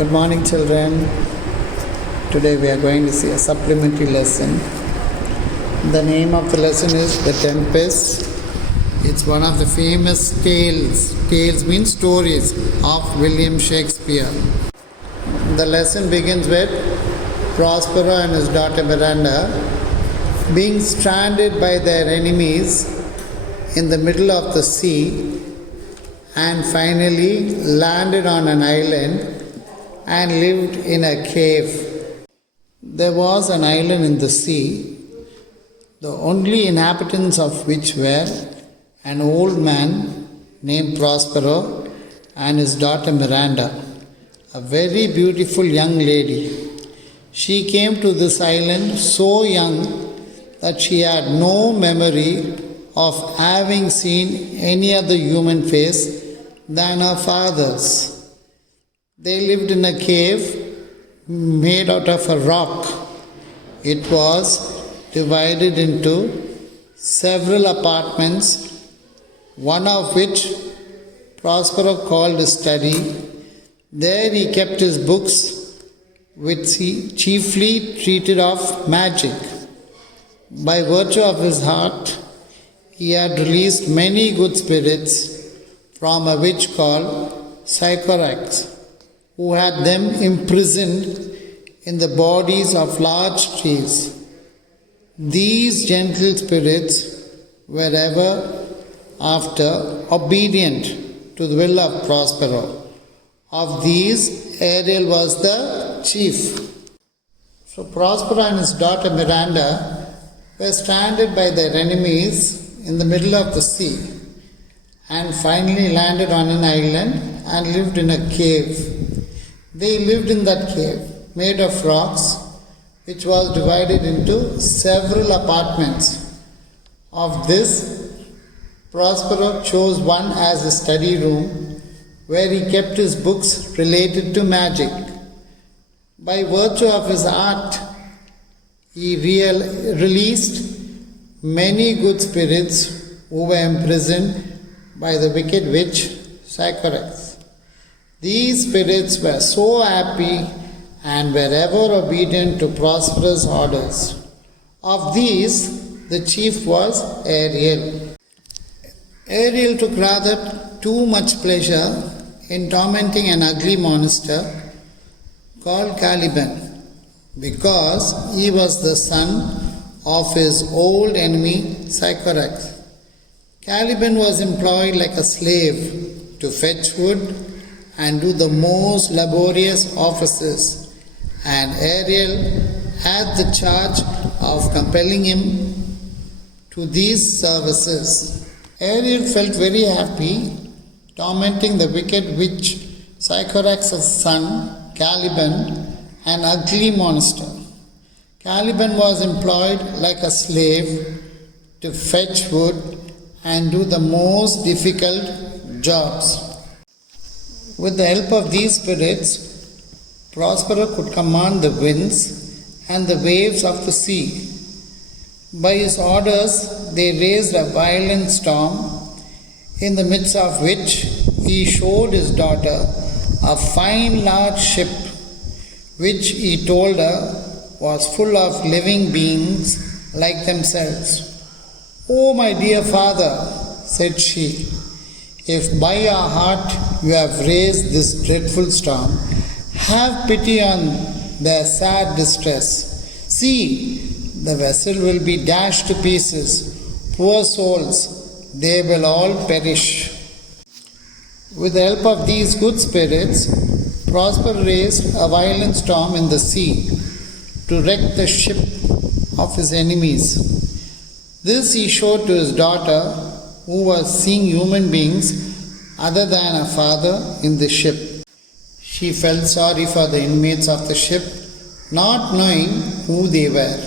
Good morning, children. Today we are going to see a supplementary lesson. The name of the lesson is The Tempest. It's one of the famous tales. Tales means stories of William Shakespeare. The lesson begins with Prospero and his daughter Miranda being stranded by their enemies in the middle of the sea and finally landed on an island and lived in a cave. There was an island in the sea, the only inhabitants of which were an old man named Prospero and his daughter Miranda, a very beautiful young lady. She came to this island so young that she had no memory of having seen any other human face than her father's. They lived in a cave made out of a rock. It was divided into several apartments, one of which Prospero called his study. There he kept his books, which he chiefly treated of magic. By virtue of his heart, he had released many good spirits from a witch called Sycorax, who had them imprisoned in the bodies of large trees. These gentle spirits were ever after obedient to the will of Prospero. Of these, Ariel was the chief. So Prospero and his daughter Miranda were stranded by their enemies in the middle of the sea and finally landed on an island and lived in a cave. They lived in that cave, made of rocks, which was divided into several apartments. Of this, Prospero chose one as a study room, where he kept his books related to magic. By virtue of his art, he released many good spirits who were imprisoned by the wicked witch Sycorax. These spirits were so happy and were ever obedient to Prospero's orders. Of these, the chief was Ariel. Ariel took rather too much pleasure in tormenting an ugly monster called Caliban, because he was the son of his old enemy Sycorax. Caliban was employed like a slave to fetch wood and do the most laborious offices, and Ariel had the charge of compelling him to these services. Ariel felt very happy tormenting the wicked witch Sycorax's son, Caliban, an ugly monster. Caliban was employed like a slave to fetch wood and do the most difficult jobs. With the help of these spirits, Prospero could command the winds and the waves of the sea. By his orders, they raised a violent storm, in the midst of which he showed his daughter a fine large ship, which he told her was full of living beings like themselves. "Oh, my dear father," said she, "if by your heart you have raised this dreadful storm, have pity on their sad distress. See, the vessel will be dashed to pieces. Poor souls, they will all perish." With the help of these good spirits, Prospero raised a violent storm in the sea to wreck the ship of his enemies. This he showed to his daughter, who was seeing human beings other than her father in the ship. She felt sorry for the inmates of the ship, not knowing who they were,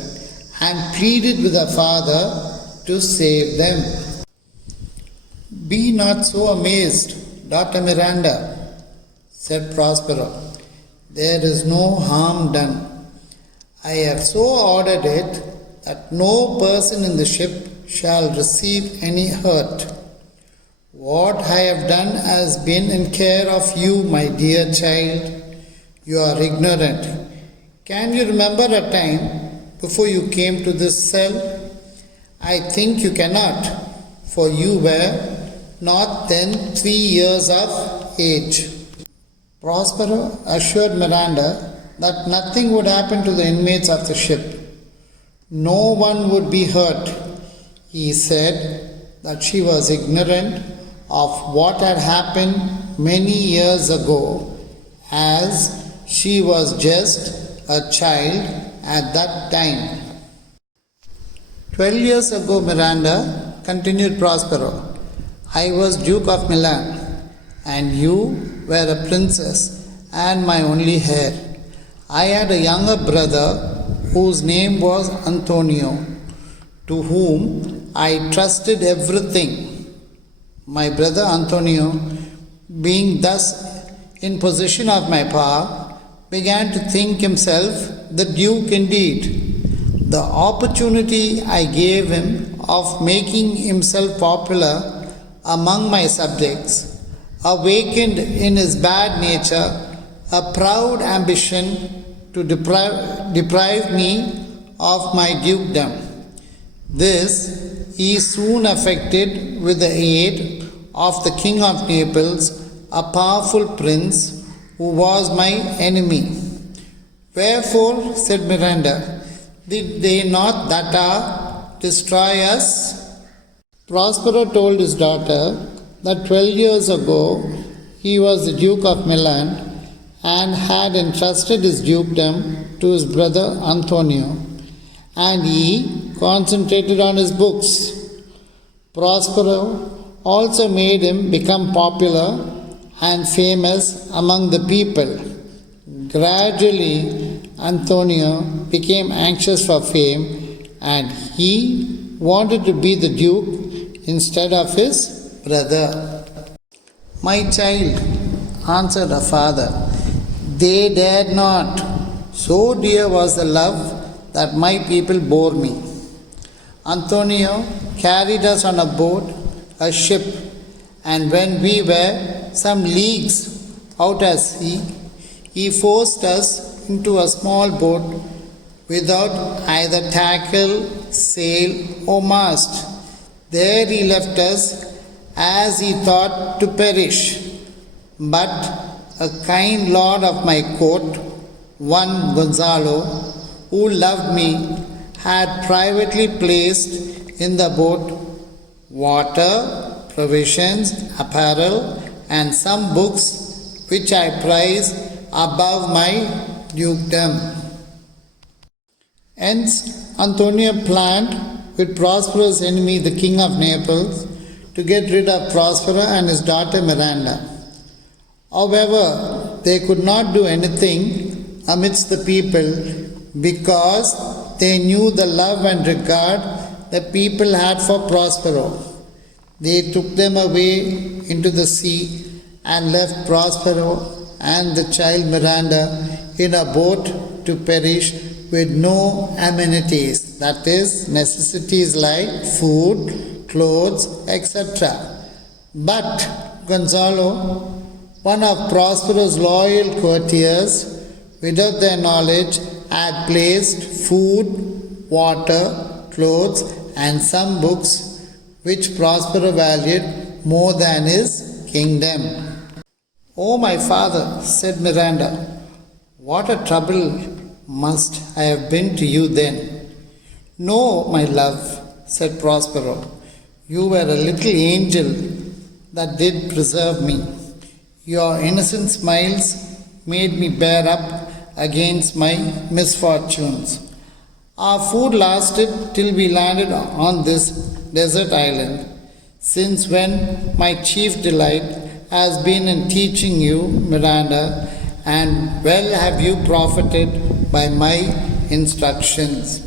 and pleaded with her father to save them. "Be not so amazed, daughter Miranda," said Prospero. "There is no harm done. I have so ordered it that no person in the ship shall receive any hurt. What I have done has been in care of you, my dear child. You are ignorant. Can you remember a time before you came to this cell? I think you cannot, for you were not then 3 years of age. Prospero assured Miranda that nothing would happen to the inmates of the ship. No one would be hurt. He said that she was ignorant of what had happened many years ago, as she was just a child at that time. 12 years ago, Miranda, continued Prospero, I was Duke of Milan, and you were a princess and my only heir. I had a younger brother whose name was Antonio, to whom I trusted everything. My brother Antonio, being thus in possession of my power, began to think himself the Duke indeed. The opportunity I gave him of making himself popular among my subjects awakened in his bad nature a proud ambition to deprive me of my dukedom. This he soon effected with the aid of the King of Naples, a powerful prince who was my enemy. Wherefore, said Miranda, did they not that hour destroy us? Prospero told his daughter that 12 years ago he was the Duke of Milan and had entrusted his dukedom to his brother Antonio, and he concentrated on his books. Prospero also made him become popular and famous among the people. Gradually, Antonio became anxious for fame, and he wanted to be the duke instead of his brother. My child, answered her father, they dared not. So dear was the love that my people bore me. Antonio carried us on a boat, a ship, and when we were some leagues out at sea, he forced us into a small boat without either tackle, sail, or mast. There he left us, as he thought, to perish. But a kind lord of my court, one Gonzalo, who loved me, had privately placed in the boat water, provisions, apparel, and some books which I prize above my dukedom. Hence, Antonio planned with Prospero's enemy, the King of Naples, to get rid of Prospero and his daughter Miranda. However, they could not do anything amidst the people because they knew the love and regard the people had for Prospero. They took them away into the sea and left Prospero and the child Miranda in a boat to perish with no amenities, that is, necessities like food, clothes, etc. But Gonzalo, one of Prospero's loyal courtiers, without their knowledge, had placed food, water, clothes, and some books which Prospero valued more than his kingdom. "Oh, my father," said Miranda, "what a trouble must I have been to you then." "No, my love," said Prospero, "you were a little angel that did preserve me. Your innocent smiles made me bear up against my misfortunes. Our food lasted till we landed on this desert island, since when my chief delight has been in teaching you, Miranda, and well have you profited by my instructions."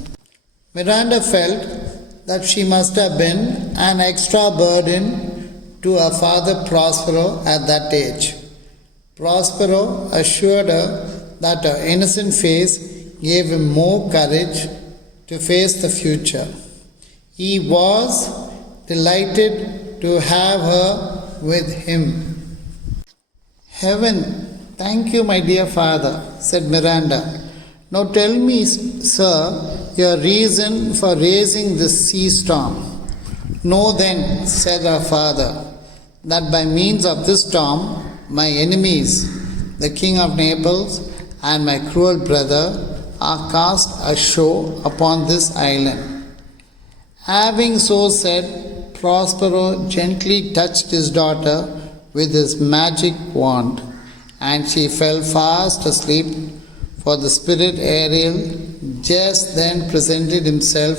Miranda felt that she must have been an extra burden to her father Prospero at that age. Prospero assured her that her innocent face gave him more courage to face the future. He was delighted to have her with him. Heaven Thank you, my dear father, said Miranda. Now tell me, sir, your reason for raising this sea storm. Know then, said her father, that by means of this storm, my enemies, the king of Naples and my cruel brother, are cast ashore upon this island. Having so said, Prospero gently touched his daughter with his magic wand, and she fell fast asleep, for the spirit Ariel just then presented himself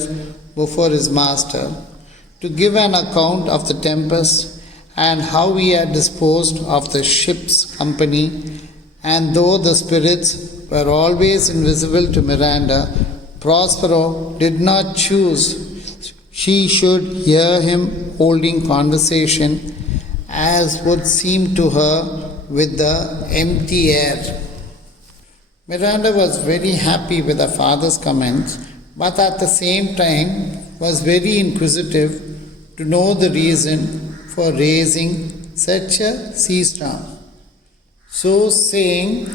before his master to give an account of the tempest and how he had disposed of the ship's company. And though the spirits were always invisible to Miranda, Prospero did not choose she should hear him holding conversation, as would seem to her, with the empty air. Miranda was very happy with her father's comments, but at the same time was very inquisitive to know the reason for raising such a sea storm. So saying,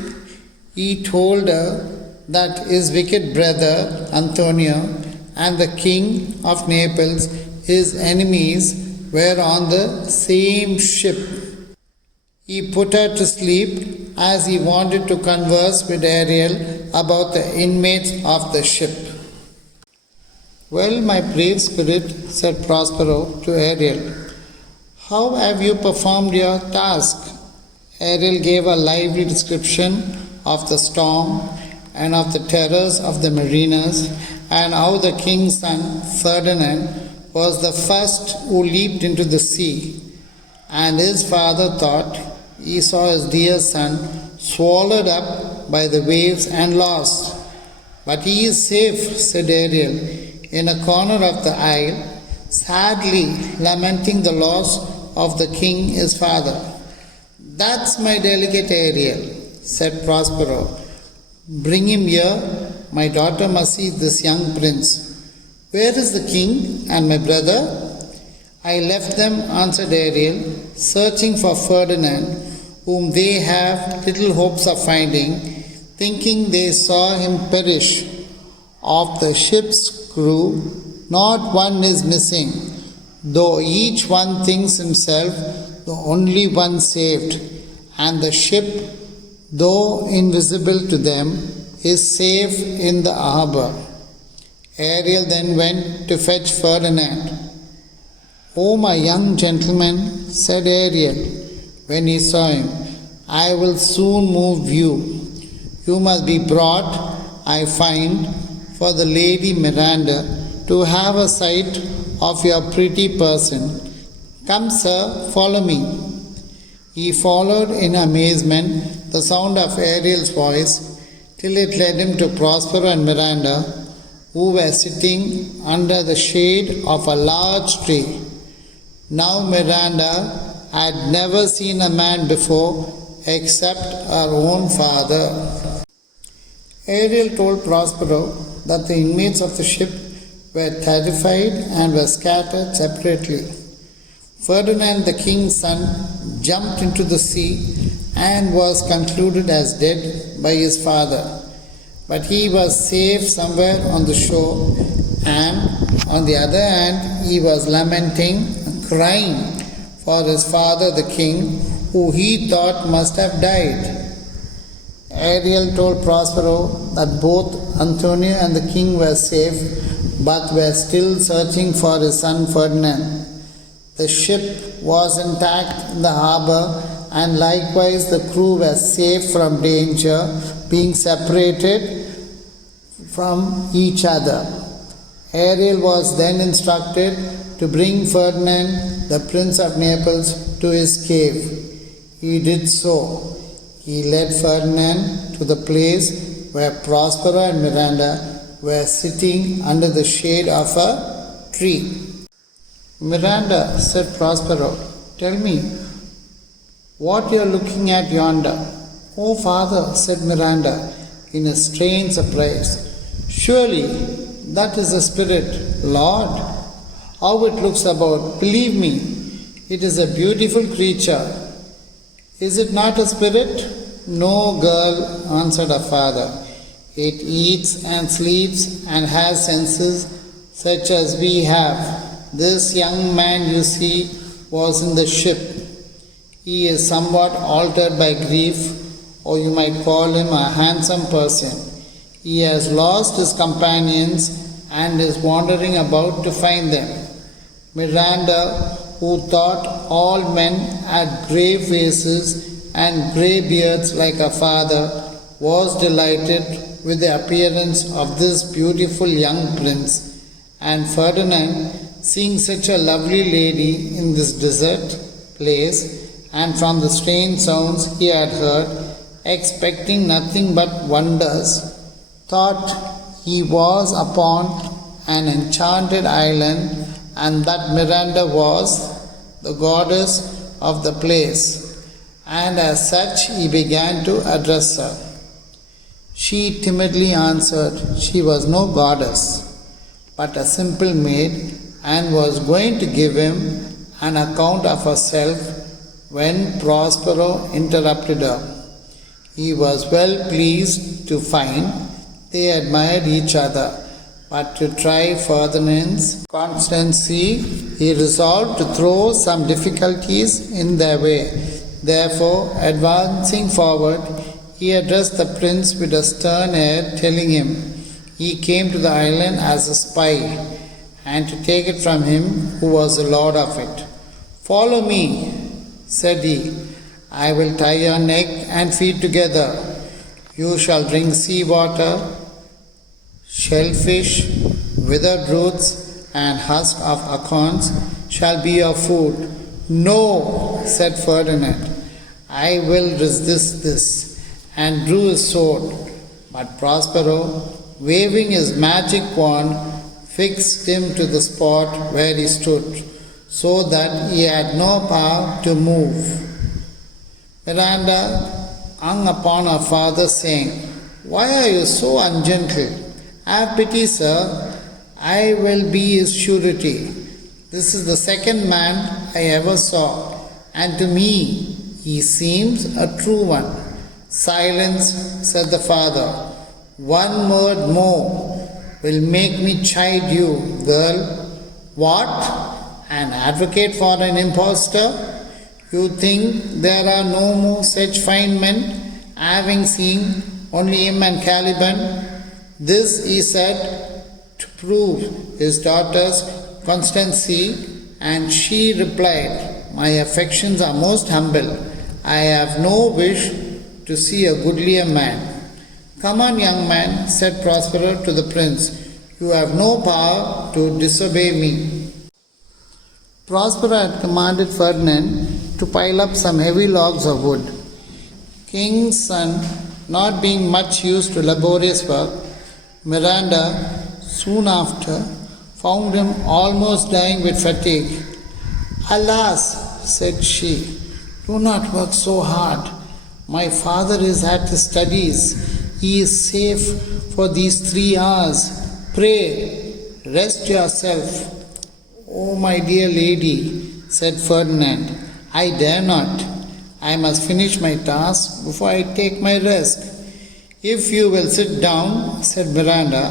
he told her that his wicked brother Antonio and the king of Naples, his enemies, were on the same ship. He put her to sleep as he wanted to converse with Ariel about the inmates of the ship. Well, my brave spirit, said Prospero to Ariel, how have you performed your task? Ariel gave a lively description of the storm and of the terrors of the mariners, and how the king's son Ferdinand was the first who leaped into the sea, and his father thought he saw his dear son swallowed up by the waves and lost. But he is safe, said Ariel, in a corner of the isle, sadly lamenting the loss of the king his father. That's my delicate Ariel, said Prospero. Bring him here. My daughter must see this young prince. Where is the king and my brother? I left them, answered Ariel, searching for Ferdinand, whom they have little hopes of finding, thinking they saw him perish. Of the ship's crew, not one is missing, though each one thinks himself the only one saved, and the ship, though invisible to them, is safe in the harbour. Ariel then went to fetch Ferdinand. "Oh, my young gentleman," said Ariel when he saw him, "I will soon move you. You must be brought, I find, for the Lady Miranda to have a sight of your pretty person. Come, sir, follow me." He followed in amazement the sound of Ariel's voice till it led him to Prospero and Miranda, who were sitting under the shade of a large tree. Now Miranda had never seen a man before except her own father. Ariel told Prospero that the inmates of the ship were terrified and were scattered separately. Ferdinand, the king's son, jumped into the sea and was concluded as dead by his father. But he was safe somewhere on the shore, and on the other hand, he was lamenting and crying for his father, the king, who he thought must have died. Ariel told Prospero that both Antonio and the king were safe, but were still searching for his son Ferdinand. The ship was intact in the harbour, and likewise the crew were safe from danger, being separated from each other. Ariel was then instructed to bring Ferdinand, the Prince of Naples, to his cave. He did so. He led Ferdinand to the place where Prospero and Miranda were sitting under the shade of a tree. "Miranda," said Prospero, "tell me what you are looking at yonder." "Oh, father," said Miranda in a strange surprise, "surely that is a spirit. Lord, how it looks about! Believe me, it is a beautiful creature. Is it not a spirit?" No, girl, answered her father. It eats and sleeps and has senses such as we have. This young man you see was in the ship. He is somewhat altered by grief, or you might call him a handsome person. He has lost his companions and is wandering about to find them. Miranda, who thought all men had grey faces and grey beards like her father, was delighted with the appearance of this beautiful young prince, and Ferdinand, seeing such a lovely lady in this desert place, and from the strange sounds he had heard, expecting nothing but wonders, thought he was upon an enchanted island, and that Miranda was the goddess of the place, and as such he began to address her. She timidly answered she was no goddess, but a simple maid, and was going to give him an account of herself when Prospero interrupted her. He was well pleased to find they admired each other, but to try Ferdinand's constancy, he resolved to throw some difficulties in their way. Therefore, advancing forward, he addressed the prince with a stern air, telling him he came to the island as a spy, and to take it from him who was the lord of it. "Follow me," said he. "I will tie your neck and feet together. You shall drink sea water, shellfish, withered roots, and husk of acorns shall be your food." "No," said Ferdinand, "I will resist this," and drew his sword. But Prospero, waving his magic wand, fixed him to the spot where he stood, so that he had no power to move. Miranda hung upon her father, saying, "Why are you so ungentle? Have pity, sir. I will be his surety. This is the second man I ever saw, and to me he seems a true one." "Silence," said the father. "One word more will make me chide you, girl." "What? An advocate for an impostor? You think there are no more such fine men, having seen only him and Caliban?" This he said to prove his daughter's constancy, and she replied, "My affections are most humble. I have no wish to see a goodlier man." "Come on, young man," said Prospero to the prince. "You have no power to disobey me." Prospero had commanded Ferdinand to pile up some heavy logs of wood. King's son, not being much used to laborious work, Miranda soon after found him almost dying with fatigue. "Alas," said she, "do not work so hard. My father is at his studies. He is safe for these 3 hours. Pray, rest yourself." "Oh, my dear lady," said Ferdinand, "I dare not. I must finish my task before I take my rest." "If you will sit down," said Miranda,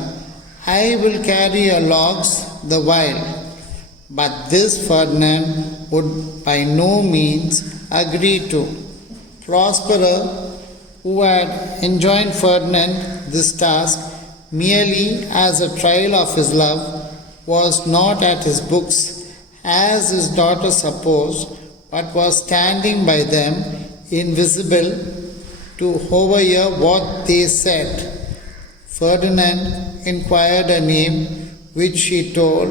"I will carry your logs the while." But this Ferdinand would by no means agree to. Prospero, who had enjoined Ferdinand this task merely as a trial of his love, was not at his books, as his daughter supposed, but was standing by them, invisible, to overhear what they said. Ferdinand inquired her name, which she told,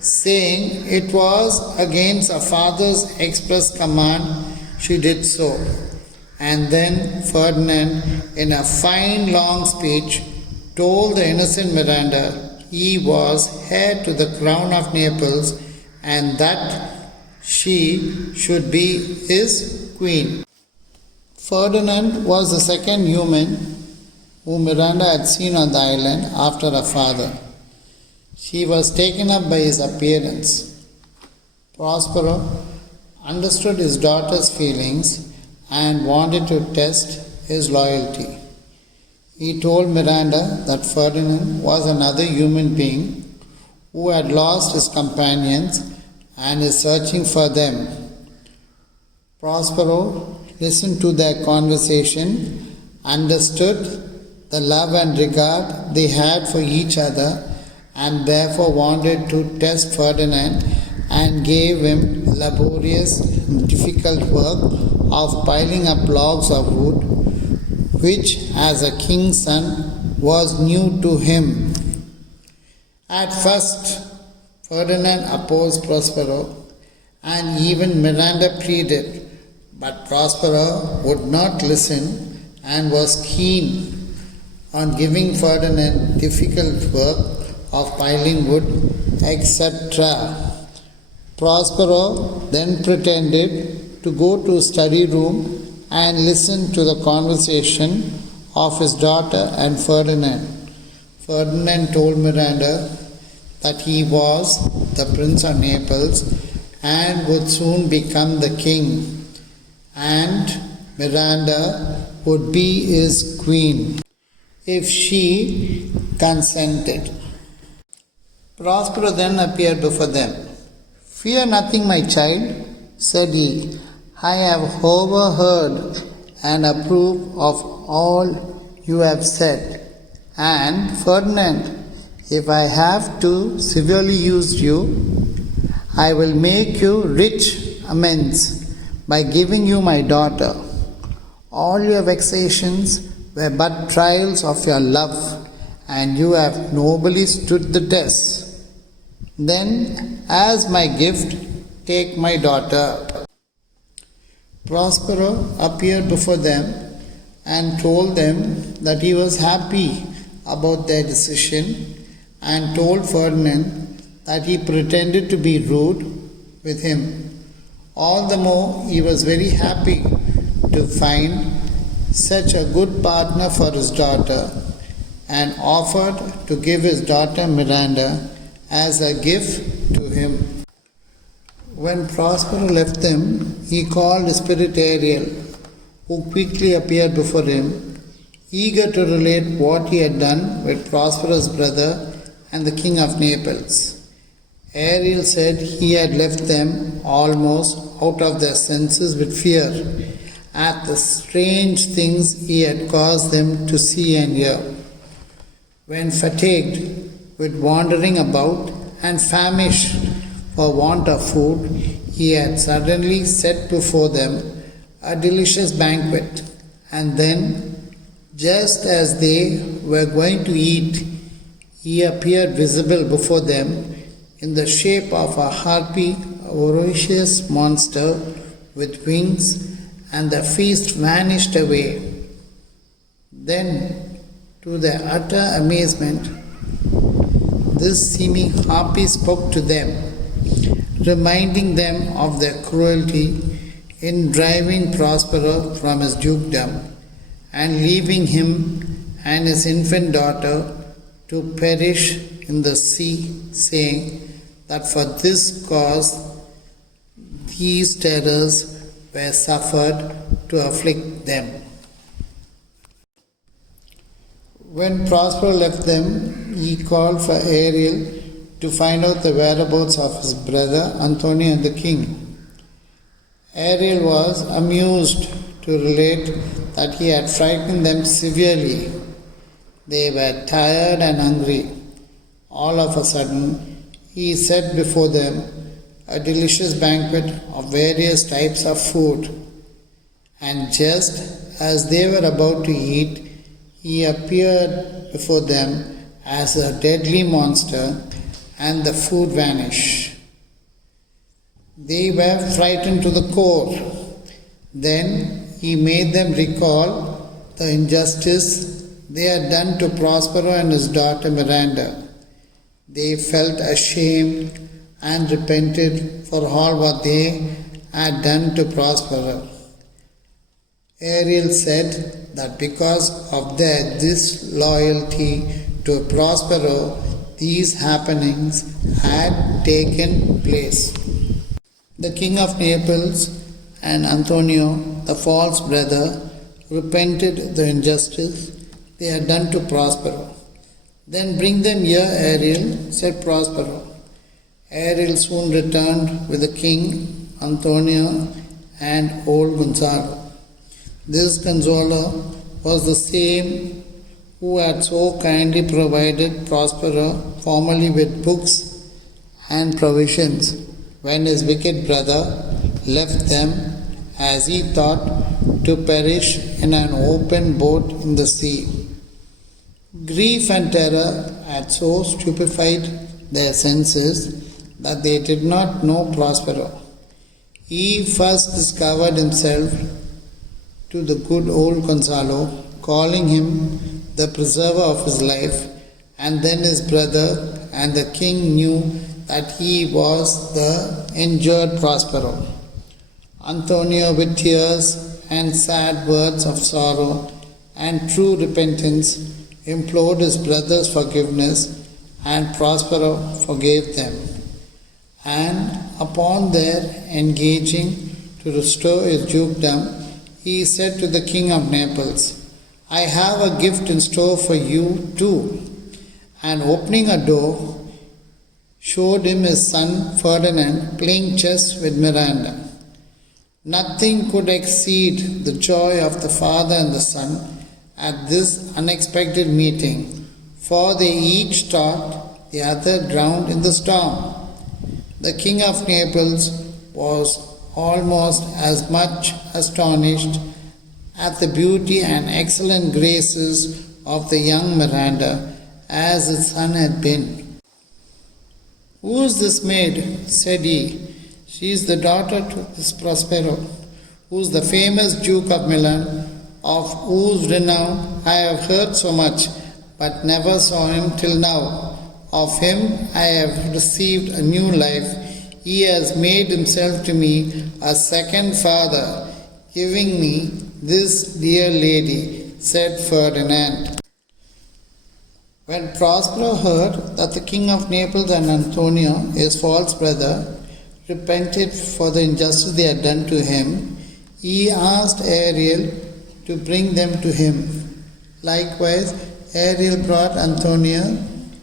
saying it was against her father's express command she did so. And then Ferdinand, in a fine long speech, told the innocent Miranda he was heir to the crown of Naples, and that she should be his queen. Ferdinand was the second human whom Miranda had seen on the island after her father. She was taken up by his appearance. Prospero understood his daughter's feelings and wanted to test his loyalty. He told Miranda that Ferdinand was another human being who had lost his companions and is searching for them. Prospero listened to their conversation, understood the love and regard they had for each other, and therefore wanted to test Ferdinand and gave him laborious, difficult work of piling up logs of wood, which, as a king's son, was new to him. At first, Ferdinand opposed Prospero, and even Miranda pleaded, but Prospero would not listen and was keen on giving Ferdinand difficult work of piling wood, etc. Prospero then pretended to go to a study room and listen to the conversation of his daughter and Ferdinand. Ferdinand told Miranda that he was the Prince of Naples and would soon become the king, and Miranda would be his queen if she consented. Prospero then appeared before them. "Fear nothing, my child," said he. "I have overheard and approve of all you have said. And Ferdinand, if I have too severely used you, I will make you rich amends by giving you my daughter. All your vexations were but trials of your love, and you have nobly stood the test. Then, as my gift, take my daughter." Prospero appeared before them and told them that he was happy about their decision, and told Ferdinand that he pretended to be rude with him. All the more he was very happy to find such a good partner for his daughter, and offered to give his daughter Miranda as a gift to him. When Prospero left them, he called his spirit Ariel, who quickly appeared before him, eager to relate what he had done with Prospero's brother and the king of Naples. Ariel said he had left them almost out of their senses with fear at the strange things he had caused them to see and hear. When fatigued with wandering about and famished for want of food, he had suddenly set before them a delicious banquet, and then, just as they were going to eat, he appeared visible before them in the shape of a harpy, a voracious monster with wings, and the feast vanished away. Then, to their utter amazement, this seeming harpy spoke to them, reminding them of their cruelty in driving Prospero from his dukedom and leaving him and his infant daughter to perish in the sea, saying that for this cause these terrors were suffered to afflict them. When Prospero left them, he called for Ariel to find out the whereabouts of his brother Antonio and the king. Ariel was amused to relate that he had frightened them severely. They were tired and hungry. All of a sudden, he set before them a delicious banquet of various types of food. And just as they were about to eat, he appeared before them as a deadly monster, and the food vanished. They were frightened to the core. Then he made them recall the injustice they had done to Prospero and his daughter Miranda. They felt ashamed and repented for all what they had done to Prospero. Ariel said that because of their disloyalty to Prospero, these happenings had taken place. The king of Naples and Antonio, the false brother, repented the injustice they had done to Prospero. Then bring them here, Ariel, said Prospero. Ariel soon returned with the king, Antonio, and old Gonzalo. This Gonzalo was the same who had so kindly provided Prospero formerly with books and provisions when his wicked brother left them, as he thought, to perish in an open boat in the sea. Grief and terror had so stupefied their senses that they did not know Prospero. He first discovered himself to the good old Gonzalo, calling him the preserver of his life, and then his brother, and the king knew that he was the injured Prospero. Antonio, with tears and sad words of sorrow and true repentance, implored his brother's forgiveness, and Prospero forgave them. And upon their engaging to restore his dukedom, he said to the king of Naples, I have a gift in store for you too. And opening a door, showed him his son Ferdinand playing chess with Miranda. Nothing could exceed the joy of the father and the son at this unexpected meeting, for they each thought the other drowned in the storm. The king of Naples was almost as much astonished at the beauty and excellent graces of the young Miranda as his son had been. Who is this maid? Said he. She is the daughter to this Prospero, who is the famous Duke of Milan, of whose renown I have heard so much, but never saw him till now. Of him I have received a new life. He has made himself to me a second father, giving me this dear lady, said Ferdinand. When Prospero heard that the king of Naples and Antonio, his false brother, repented for the injustice they had done to him, he asked Ariel to bring them to him. Likewise, Ariel brought Antonio,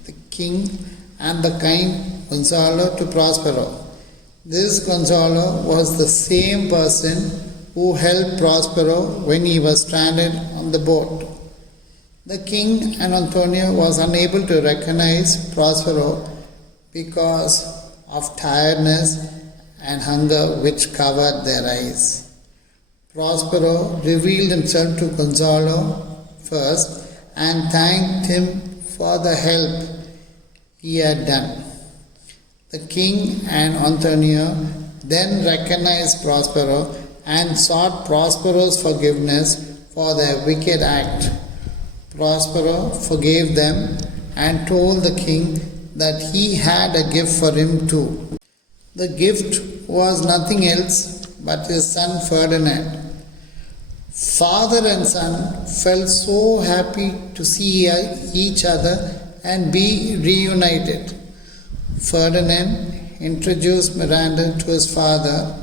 the king, and the kind Gonzalo to Prospero. This Gonzalo was the same person who helped Prospero when he was stranded on the boat. The king and Antonio was unable to recognize Prospero because of tiredness and hunger which covered their eyes. Prospero revealed himself to Gonzalo first and thanked him for the help he had done. The king and Antonio then recognized Prospero and sought Prospero's forgiveness for their wicked act. Prospero forgave them and told the king that he had a gift for him too. The gift was nothing else but his son Ferdinand. Father and son felt so happy to see each other and be reunited. Ferdinand introduced Miranda to his father,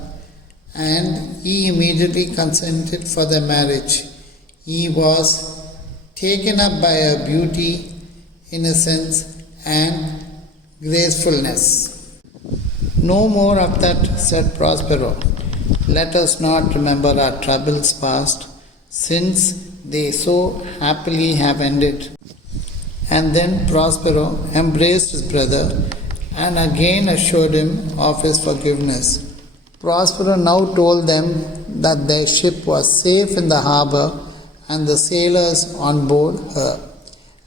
and he immediately consented for their marriage. He was taken up by her beauty, innocence, and gracefulness. No more of that, said Prospero. Let us not remember our troubles past, since they so happily have ended. And then Prospero embraced his brother and again assured him of his forgiveness. Prospero now told them that their ship was safe in the harbor and the sailors on board her,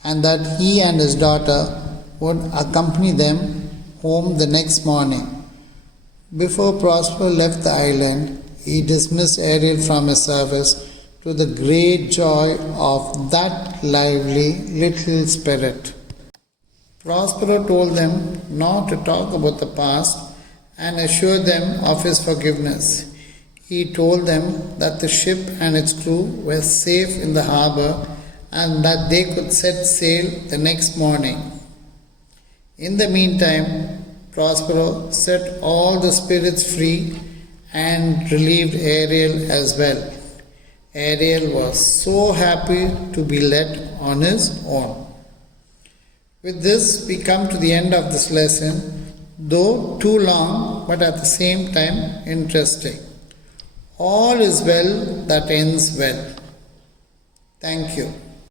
and that he and his daughter would accompany them home the next morning. Before Prospero left the island, he dismissed Ariel from his service to the great joy of that lively little spirit. Prospero told them not to talk about the past and assured them of his forgiveness. He told them that the ship and its crew were safe in the harbor and that they could set sail the next morning. In the meantime, Prospero set all the spirits free and relieved Ariel as well. Ariel was so happy to be let on his own. With this, we come to the end of this lesson, though too long, but at the same time interesting. All is well that ends well. Thank you.